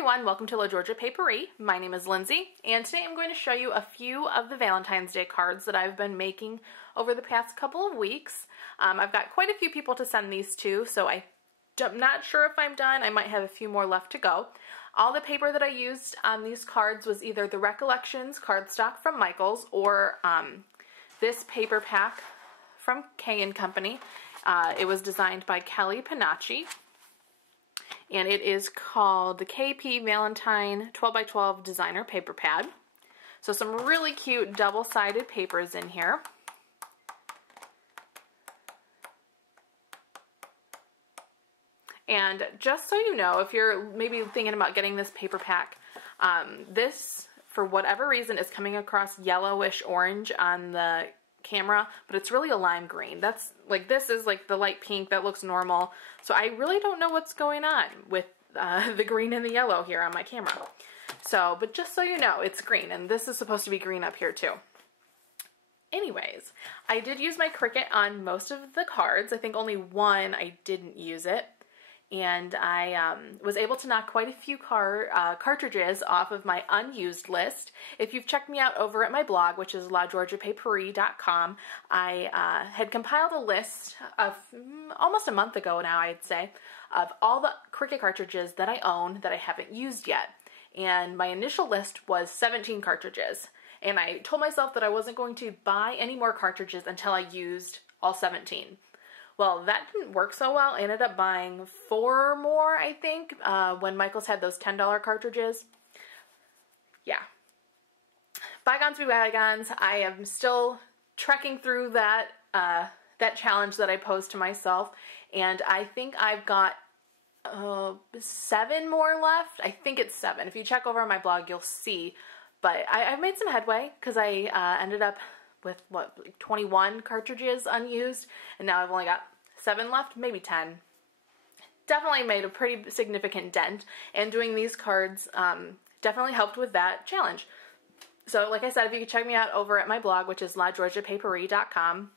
everyone, welcome to La Georgia Paperie. My name is Lindsay, and today I'm going to show you a few of the Valentine's Day cards that I've been making over the past couple of weeks. I've got quite a few people to send these to, so I'm not sure if I'm done. I might have a few more left to go. All the paper that I used on these cards was either the Recollections cardstock from Michaels or this paper pack from K & Company. It was designed by Kelly Panacci. And it is called the KP Valentine 12x12 Designer Paper Pad. So some really cute double-sided papers in here. And just so you know, if you're maybe thinking about getting this paper pack, this, for whatever reason, is coming across yellowish orange on the camera, but it's really a lime green. That's like, this is like the light pink that looks normal. So I really don't know what's going on with the green and the yellow here on my camera. So, but just so you know, it's green, and this is supposed to be green up here too. Anyways, I did use my Cricut on most of the cards. I think only one I didn't use it. And I was able to knock quite a few cartridges off of my unused list. If you've checked me out over at my blog, which is lageorgiapaperie.com, I had compiled a list of almost a month ago now, I'd say, of all the Cricut cartridges that I own that I haven't used yet. And my initial list was 17 cartridges. And I told myself that I wasn't going to buy any more cartridges until I used all 17. Well, that didn't work so well. I ended up buying 4 more, I think, when Michaels had those $10 cartridges. Yeah. Bygones be bygones. I am still trekking through that, that challenge that I posed to myself, and I think I've got 7 more left. I think it's 7. If you check over on my blog, you'll see. But I've made some headway, because I ended up with, what, like 21 cartridges unused, and now I've only got 7 left, maybe 10. Definitely made a pretty significant dent, and doing these cards definitely helped with that challenge. So like I said, if you could check me out over at my blog, which is lageorgiapaperie.com.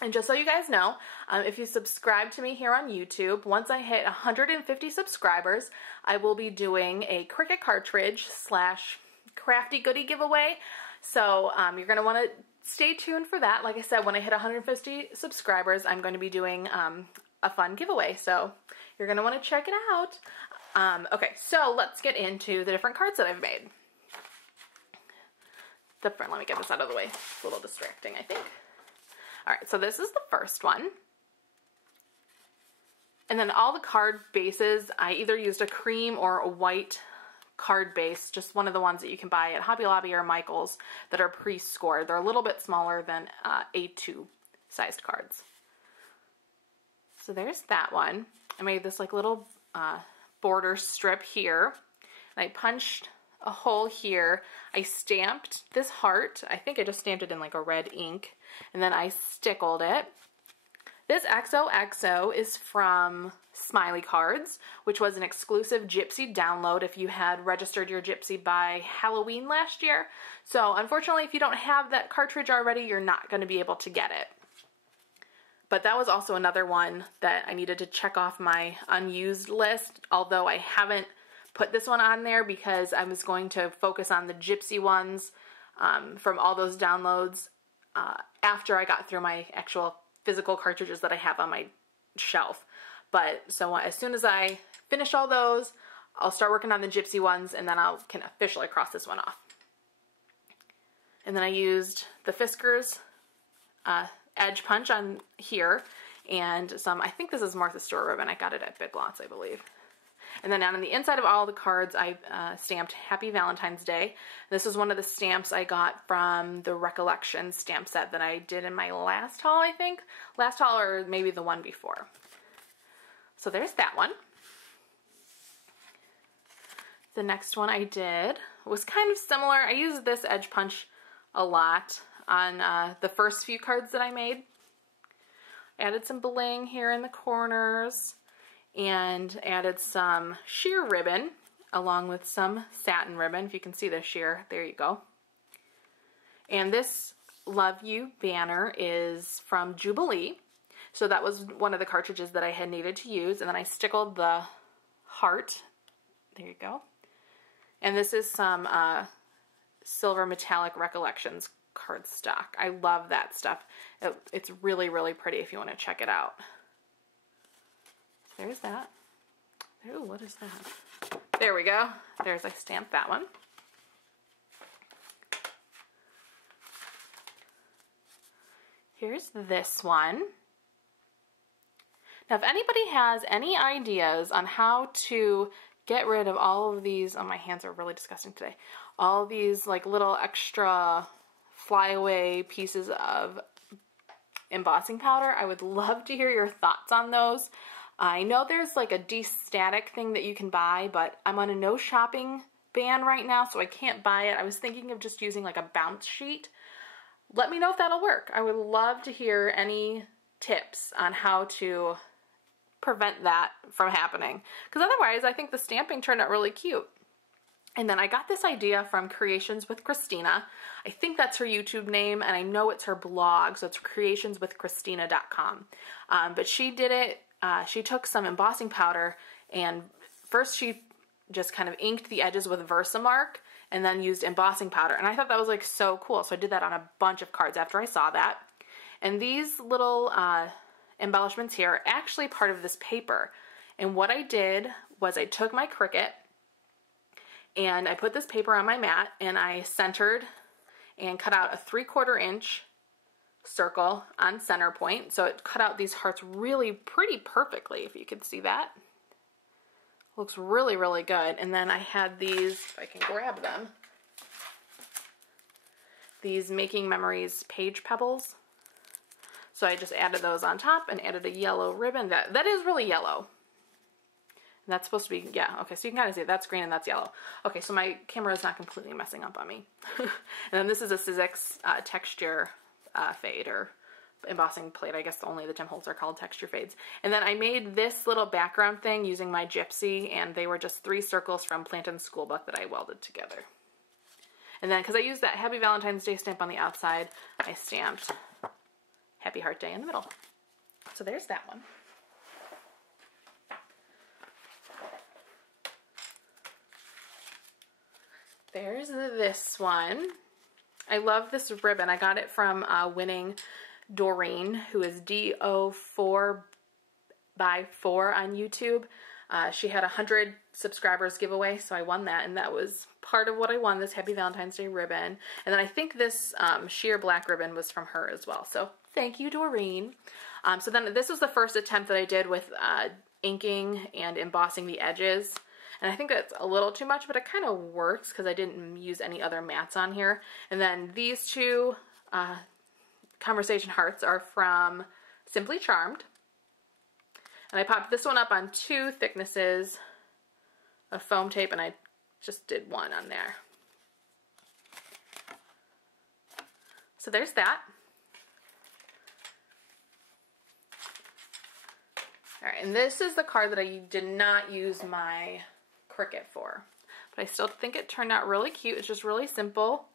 And just so you guys know, if you subscribe to me here on YouTube, once I hit 150 subscribers, I will be doing a Cricut cartridge / crafty goodie giveaway. So you're going to want to stay tuned for that. Like I said, when I hit 150 subscribers, I'm going to be doing a fun giveaway. So you're going to want to check it out. Okay, so let's get into the different cards that I've made. Let me get this out of the way. It's a little distracting, I think. All right, so this is the first one. And then all the card bases, I either used a cream or a white card base, just one of the ones that you can buy at Hobby Lobby or Michaels that are pre-scored. They're a little bit smaller than A2 sized cards. So there's that one. I made this like little border strip here, and I punched a hole here. I stamped this heart. I think I just stamped it in like a red ink, and then I stickled it. This XOXO is from Smiley Cards, which was an exclusive Gypsy download if you had registered your Gypsy by Halloween last year. So unfortunately, if you don't have that cartridge already, you're not going to be able to get it. But that was also another one that I needed to check off my unused list, although I haven't put this one on there because I was going to focus on the Gypsy ones from all those downloads after I got through my actual physical cartridges that I have on my shelf. But so as soon as I finish all those, I'll start working on the Gypsy ones, and then I can officially cross this one off. And then I used the Fiskars edge punch on here, and some, I think this is Martha Stewart ribbon. I got it at Big Lots, I believe. And then down on the inside of all the cards, I stamped Happy Valentine's Day. This is one of the stamps I got from the Recollections stamp set that I did in my last haul, I think. Last haul, or maybe the one before. So there's that one. The next one I did was kind of similar. I used this edge punch a lot on the first few cards that I made. Added some bling here in the corners, and added some sheer ribbon along with some satin ribbon. If you can see the sheer, there you go. And this Love You banner is from Jubilee. So that was one of the cartridges that I had needed to use, and then I stickled the heart, there you go, And this is some Silver Metallic Recollections cardstock. I love that stuff. It's really, really pretty if you want to check it out. There's that. Ooh, what is that? There we go. I stamped that one. Here's this one. Now, if anybody has any ideas on how to get rid of all of these, oh, my hands are really disgusting today, all of these like little extra flyaway pieces of embossing powder, I would love to hear your thoughts on those. I know there's like a de-static thing that you can buy, but I'm on a no shopping ban right now, so I can't buy it. I was thinking of just using like a bounce sheet. Let me know if that'll work. I would love to hear any tips on how to prevent that from happening, because otherwise I think the stamping turned out really cute. And then I got this idea from Creations with Christina. I think that's her YouTube name, and I know it's her blog, so it's creationswithchristina.com. But she did it, she took some embossing powder, and first she just kind of inked the edges with Versamark, and then used embossing powder. And I thought that was like so cool, so I did that on a bunch of cards after I saw that. And these little embellishments here are actually part of this paper. And what I did was I took my Cricut, and I put this paper on my mat, and I centered and cut out a 3/4 inch circle on center point. So it cut out these hearts really pretty perfectly, if you could see that. Looks really, really good. And then I had these, if I can grab them, these Making Memories page pebbles. So I just added those on top and added a yellow ribbon. That is really yellow. And that's supposed to be, yeah, okay, so you can kind of see it. That's green and that's yellow. Okay, so my camera is not completely messing up on me. And then this is a Sizzix texture fade, or embossing plate. I guess only the Tim Holtz are called texture fades. And then I made this little background thing using my Gypsy, and they were just 3 circles from Plantin's school book that I welded together. And then, because I used that Happy Valentine's Day stamp on the outside, I stamped Happy Heart Day in the middle. So there's that one. There's this one. I love this ribbon. I got it from Winning Doreen, who is DO4 by 4 on YouTube. She had 100 subscribers giveaway, so I won that, and that was part of what I won, this Happy Valentine's Day ribbon. And then I think this sheer black ribbon was from her as well, so thank you, Doreen. So then this was the first attempt that I did with inking and embossing the edges. And I think that's a little too much, but it kind of works because I didn't use any other mats on here. And then these two conversation hearts are from Simply Charmed. And I popped this one up on 2 thicknesses of foam tape, and I just did one on there. So there's that. All right, and this is the card that I did not use my Cricut for, but I still think it turned out really cute. It's just really simple.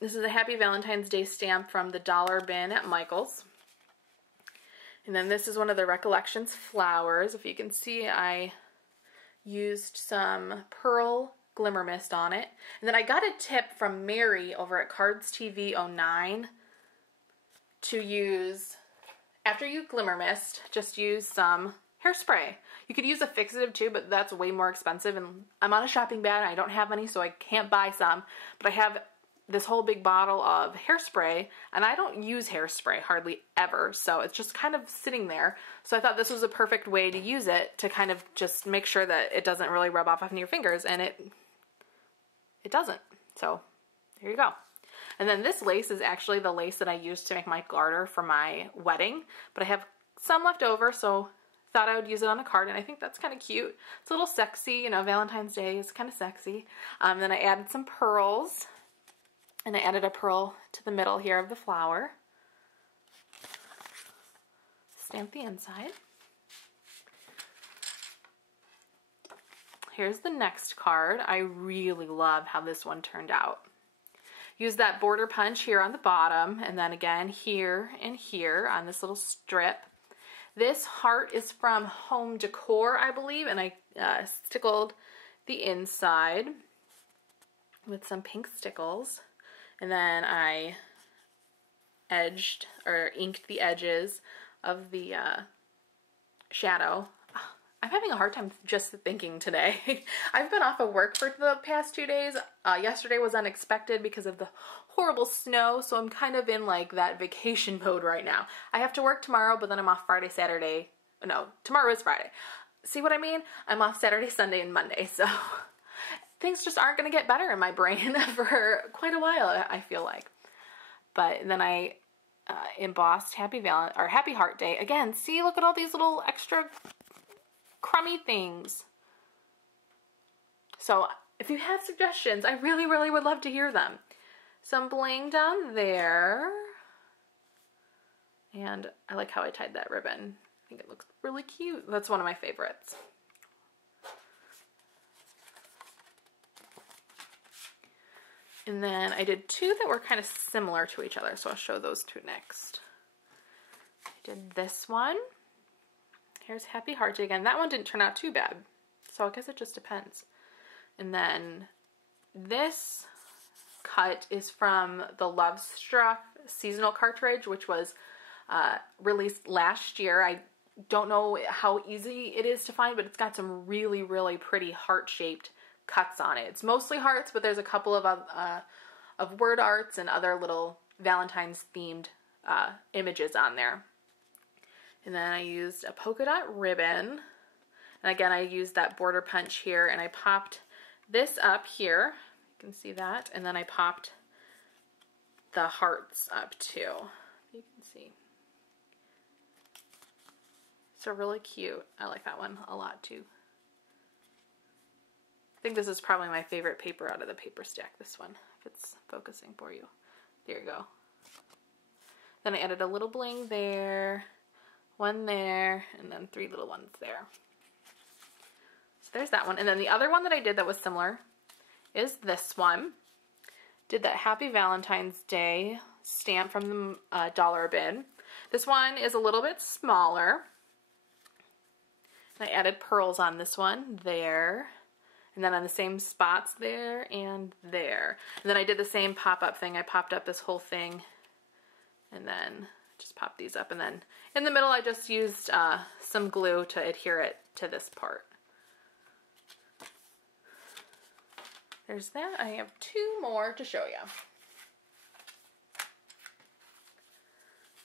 This is a Happy Valentine's Day stamp from the dollar bin at Michael's. And then this is one of the Recollections flowers. If you can see, I used some pearl glimmer mist on it. And then I got a tip from Mary over at Cards TV 09 to use, after you glimmer mist, just use some hairspray. You could use a fixative too, but that's way more expensive, and I'm on a shopping ban. I don't have any, so I can't buy some, but I have this whole big bottle of hairspray, and I don't use hairspray hardly ever, so it's just kind of sitting there. So I thought this was a perfect way to use it to kind of just make sure that it doesn't really rub off on your fingers, and it doesn't. So there you go. And then this lace is actually the lace that I used to make my garter for my wedding, but I have some left over, so thought I would use it on a card, and I think that's kind of cute. It's a little sexy, you know, Valentine's Day is kind of sexy. Then I added some pearls, and I added a pearl to the middle here of the flower. Stamp the inside. Here's the next card. I really love how this one turned out. Use that border punch here on the bottom, and then again here and here on this little strip. This heart is from Home Decor, I believe, and I stickled the inside with some pink stickles, and then I edged or inked the edges of the shadow. I'm having a hard time just thinking today. I've been off of work for the past 2 days. Yesterday was unexpected because of the horrible snow, so I'm kind of in like that vacation mode right now. I have to work tomorrow, but then I'm off Friday, Saturday. No, tomorrow is Friday. See what I mean? I'm off Saturday, Sunday, and Monday, so things just aren't going to get better in my brain for quite a while, I feel like. But then I embossed Happy Heart Day. Again, see, look at all these little extra crummy things. So if you have suggestions, I really, really would love to hear them. Some bling down there. And I like how I tied that ribbon. I think it looks really cute. That's one of my favorites. And then I did two that were kind of similar to each other, so I'll show those two next. I did this one. Here's Happy Heart Day again. That one didn't turn out too bad, so I guess it just depends. And then this cut is from the Love Struck seasonal cartridge, which was released last year. I don't know how easy it is to find, but it's got some really, really pretty heart-shaped cuts on it. It's mostly hearts, but there's a couple of word arts and other little Valentine's themed images on there. And then I used a polka dot ribbon, and again I used that border punch here, and I popped this up here, you can see that, and then I popped the hearts up too, you can see. So really cute. I like that one a lot too. I think this is probably my favorite paper out of the paper stack, this one, if it's focusing for you. There you go. Then I added a little bling there, one there, and then 3 little ones there. So there's that one. And then the other one that I did that was similar is this one. Did that Happy Valentine's Day stamp from the dollar bin. This one is a little bit smaller. I added pearls on this one there. And then on the same spots there and there. And then I did the same pop-up thing. I popped up this whole thing and then just popped these up. And then in the middle I just used some glue to adhere it to this part. There's that. I have 2 more to show you.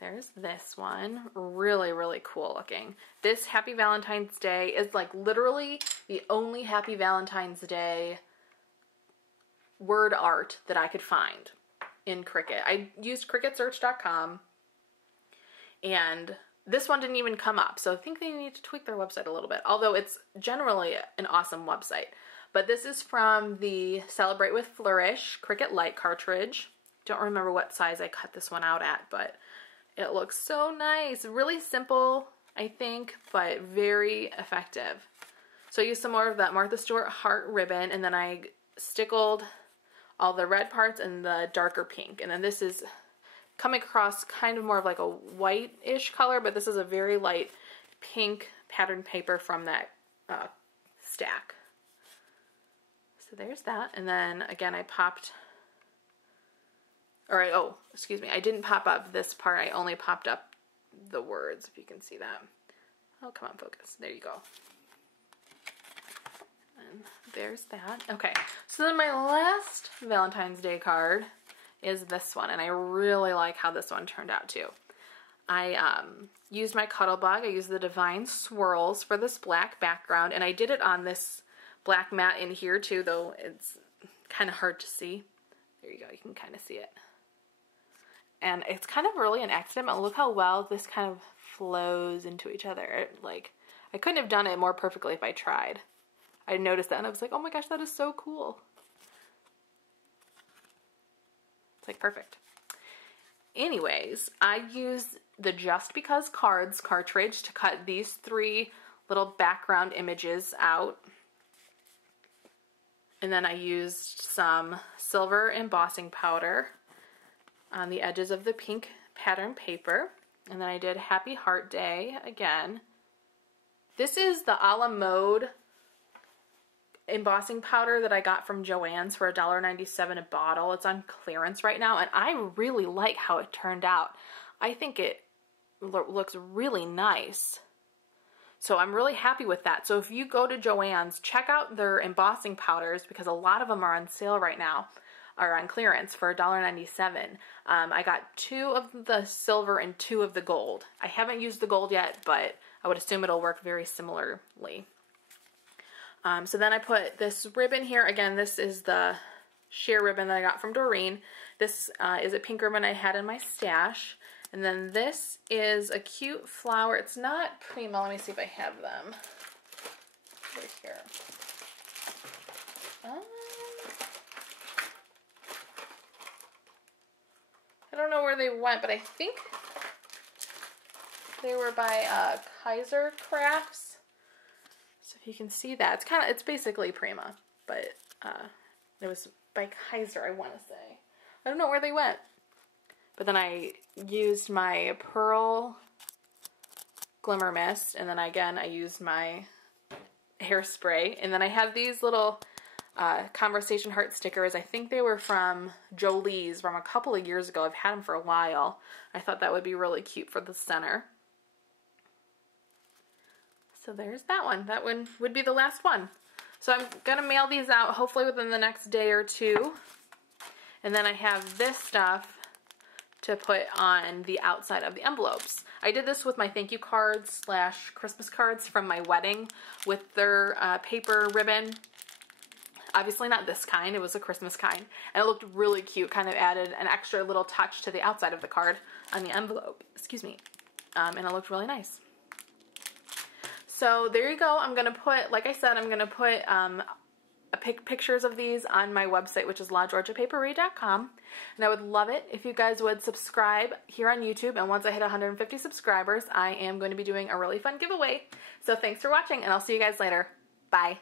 There's this one. Really, really cool looking. This Happy Valentine's Day is like literally the only Happy Valentine's Day word art that I could find in Cricut. I used CricutSearch.com and this one didn't even come up. So I think they need to tweak their website a little bit, although it's generally an awesome website. But this is from the Celebrate with Flourish Cricut Light cartridge. Don't remember what size I cut this one out at, but it looks so nice. Really simple, I think, but very effective. So I used some more of that Martha Stewart heart ribbon, and then I stickled all the red parts and the darker pink. And then this is coming across kind of more of like a white-ish color, but this is a very light pink pattern paper from that stack. So there's that. And then again, I popped, oh, excuse me, I didn't pop up this part. I only popped up the words, if you can see that. Oh, come on, focus. There you go. And there's that. Okay, so then my last Valentine's Day card is this one, and I really like how this one turned out too. I used my Cuttlebug. I used the Divine Swirls for this black background, and I did it on this black mat in here too, though it's kind of hard to see. There you go, you can kind of see it. And it's kind of really an accident, but look how well this kind of flows into each other. Like, I couldn't have done it more perfectly if I tried. I noticed that and I was like, oh my gosh, that is so cool. It's like perfect. Anyways, I used the Just Because Cards cartridge to cut these 3 little background images out. And then I used some silver embossing powder on the edges of the pink pattern paper. And then I did Happy Heart Day again. This is the a la mode embossing powder that I got from Joann's for $1.97 a bottle. It's on clearance right now, and I really like how it turned out. I think it looks really nice. So I'm really happy with that. So if you go to Joann's, check out their embossing powders because a lot of them are on sale right now, or on clearance for $1.97. I got 2 of the silver and 2 of the gold. I haven't used the gold yet, but I would assume it'll work very similarly. So then I put this ribbon here. Again, this is the sheer ribbon that I got from Doreen. This is a pink ribbon I had in my stash. And then this is a cute flower. It's not Prima. Let me see if I have them. Right here. I don't know where they went, but I think they were by Kaiser Crafts. So if you can see that, it's basically Prima, but it was by Kaiser, I want to say. I don't know where they went. But then I used my Pearl Glimmer Mist, and then again I used my hairspray, and then I have these little Conversation Heart stickers. I think they were from Jolie's from a couple of years ago. I've had them for a while. I thought that would be really cute for the center. So there's that one. That one would be the last one. So I'm going to mail these out hopefully within the next day or two. And then I have this stuff to put on the outside of the envelopes. I did this with my thank you cards / Christmas cards from my wedding with their paper ribbon. Obviously not this kind, it was a Christmas kind. And it looked really cute, kind of added an extra little touch to the outside of the card on the envelope, excuse me. And it looked really nice. So there you go. I'm going to put, like I said, I'm going to put pictures of these on my website, which is lageorgiapaperie.com. And I would love it if you guys would subscribe here on YouTube. And once I hit 150 subscribers, I am going to be doing a really fun giveaway. So thanks for watching, and I'll see you guys later. Bye.